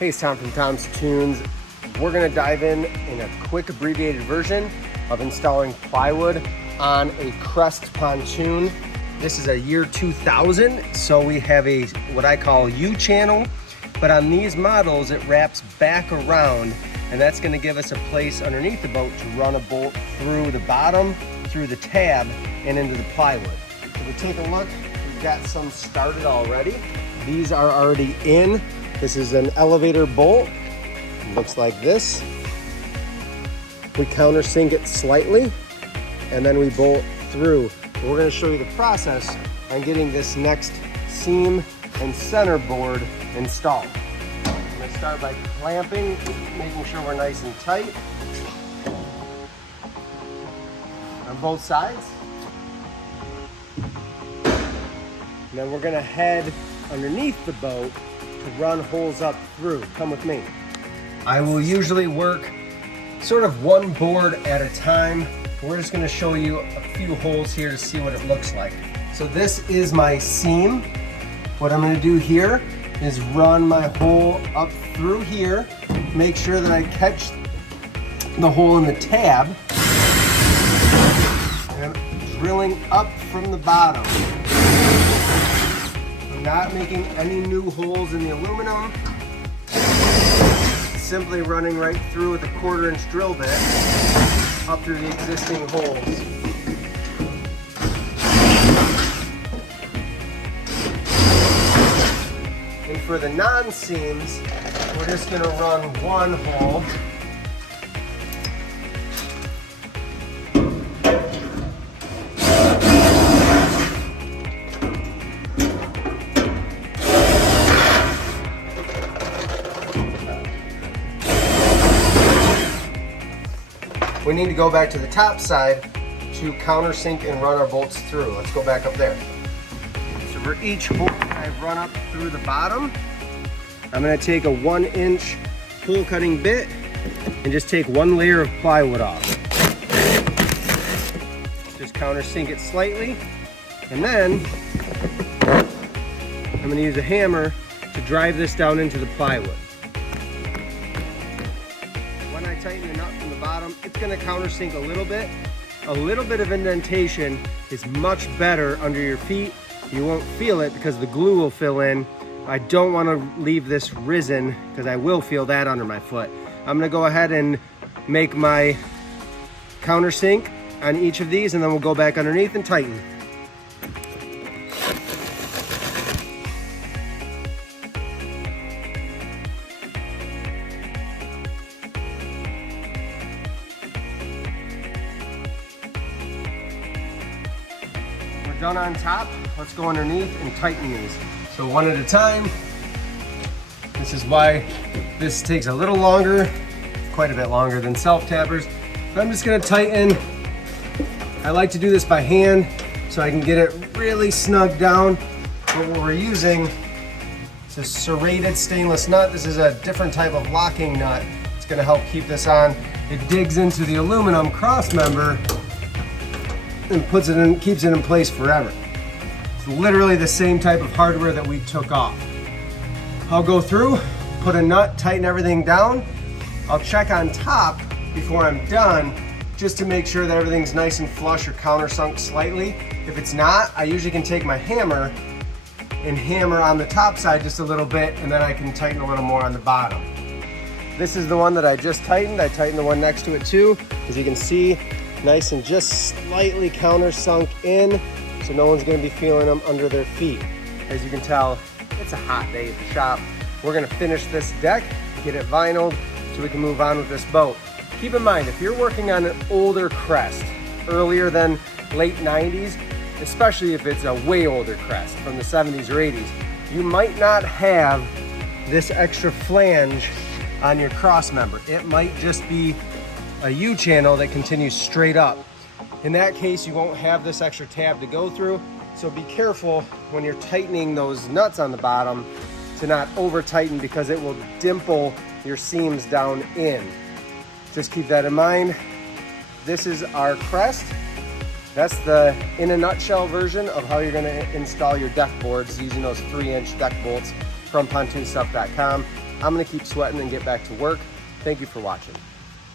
Hey, it's Tom from Tom's Tunes. We're gonna dive in a quick abbreviated version of installing plywood on a Crest Pontoon. This is a year 2000, so we have a what I call U-channel, but on these models it wraps back around, and that's gonna give us a place underneath the boat to run a bolt through the bottom, through the tab, and into the plywood. So if we take a look, we've got some started already. These are already in. This is an elevator bolt. It looks like this. We countersink it slightly, and then we bolt through. We're going to show you the process on getting this next seam and center board installed. I'm going to start by clamping, making sure we're nice and tight on both sides. And then we're going to head underneath the boat to run holes up through. Come with me. I will usually work sort of one board at a time. We're just going to show you a few holes here to see what it looks like. So this is my seam. What I'm going to do here is run my hole up through here, make sure that I catch the hole in the tab, and I'm drilling up from the bottom. I'm not making any new holes in the aluminum. Simply running right through with a 1/4-inch drill bit up through the existing holes. And for the non-seams, we're just going to run one hole. We need to go back to the top side to countersink and run our bolts through. Let's go back up there. So for each hole I've run up through the bottom, I'm going to take a 1-inch hole cutting bit and just take one layer of plywood off. Just countersink it slightly, and then I'm going to use a hammer to drive this down into the plywood. When I tighten the nut from the bottom, it's going to countersink a little bit. A little bit of indentation is much better under your feet. You won't feel it because the glue will fill in. I don't want to leave this risen because I will feel that under my foot. I'm going to go ahead and make my countersink on each of these, and then we'll go back underneath and tighten. Done on top, let's go underneath and tighten these. So one at a time. This is why this takes a little longer, quite a bit longer than self-tappers. But I'm just gonna tighten. I like to do this by hand so I can get it really snug down. But what we're using is a serrated stainless nut. This is a different type of locking nut. It's gonna help keep this on. It digs into the aluminum cross member and puts it in, keeps it in place forever. It's literally the same type of hardware that we took off. I'll go through, put a nut, tighten everything down. I'll check on top before I'm done, just to make sure that everything's nice and flush or countersunk slightly. If it's not, I usually can take my hammer and hammer on the top side just a little bit, and then I can tighten a little more on the bottom. This is the one that I just tightened. I tightened the one next to it too. As you can see, nice and just slightly countersunk in, so no one's going to be feeling them under their feet. As you can tell, it's a hot day at the shop. We're going to finish this deck, get it vinyled, so we can move on with this boat. Keep in mind, if you're working on an older Crest, earlier than late 90s, especially if it's a way older Crest from the 70s or 80s, you might not have this extra flange on your cross member. It might just be a U-channel that continues straight up. In that case, you won't have this extra tab to go through, so be careful when you're tightening those nuts on the bottom to not over tighten, because it will dimple your seams down in. Just keep that in mind. This is our Crest. That's the in a nutshell version of how you're going to install your deck boards using those 3-inch deck bolts from pontoonstuff.com. I'm gonna keep sweating and get back to work. Thank you for watching.